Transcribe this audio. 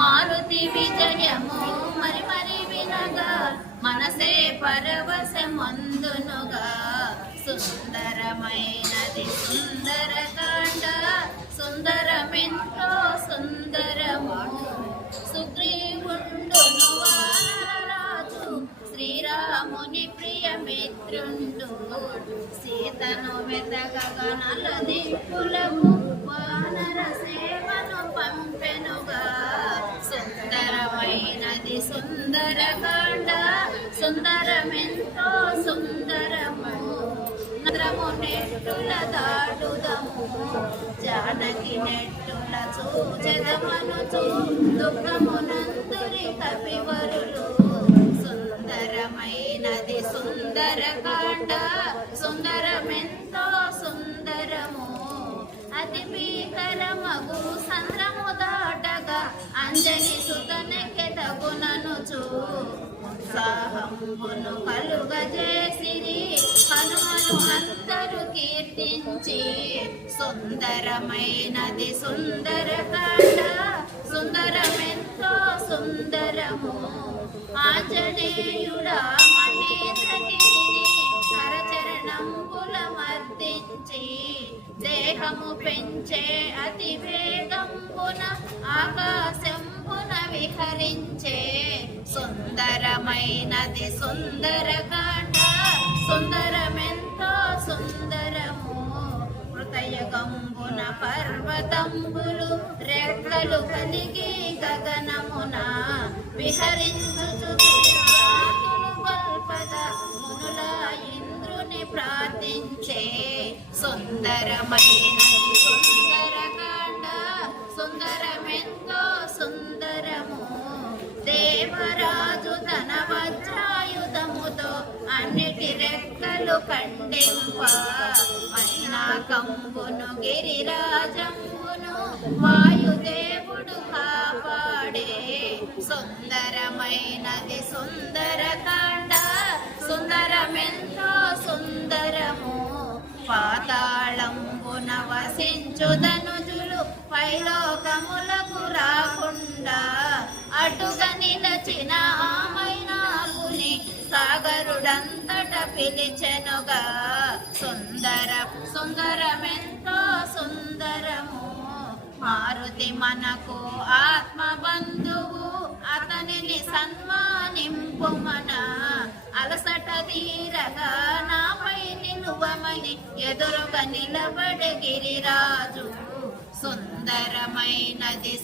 మారుతి విజయము మరి మరి వినగా మనసే పరవశమందునుగా సుందరమైనది సుందరకాండ సుందరమెంతో సుందరము సుగ్రీవుండును వానరరాజు శ్రీరాముని ప్రియమిత్రుండు సీతను వెతకగా నలుదిక్కులకు వానర సేవను పంపెనుగా సుందరమైనది సుందరకాండ సుందరమెంతో సుందరము నద్రము నెట్టుల దాటుదము జానకి నెట్టుల చూచెదమనుచు దుఃఖమునందురి కపివరులు సుందరమైనది సుందరకాండ సుందరమెంతో సుందరము అతి భీకరమగు సంద్రము దాటగా అంజని సుతనెకెదగుననుచు ఉత్సాహంబును కలుగజేసిరి హనుమను అందరూ కీర్తించి సుందరమైనది సుందరకాండ సుందరమెంతో సుందరము ఆంజనేయుడా మహేంద్రగిరిని కరచరణంబుల మర్దించి దేహము పెంచే అతి వేగంబున ఆకాశంబున విహరించే సుందరమైనది సుందరకాండ సుందరమెంతో సుందరము హృదయగంబున పర్వతంబులు రెక్కలు కలిగి గగనమున విహరించుచు గొల్పద మునుల ఇంద్రుని ప్రార్థించే సుందరమైనది సుందరకాండ సుందరమెంతో సుందరము దేవరాజు తన వజ్రాయుధముతో అన్నిటి రెక్కలు ఖండింప మైనాకంబును గిరిరాజంబును వాయుదేవుడు కాపాడే సుందరమైనది సుందరకాండ సుందరమెంతో సుందరము పాతాళంబున వసించు ధనుజులు పైలోకములకు రాకుండా అటుగా నిలచిన ఆమైనాగుని సాగరుడంతట పిలిచెనుగా సుందరమెంతో సుందరము మారుతి మనకు ఆత్మబంధువు అతనిని సన్మానింపుమన అలసట తీరగా నాపై నిలువమని ఎదురుగా నిలబడే గిరిరాజు సుందరమైనది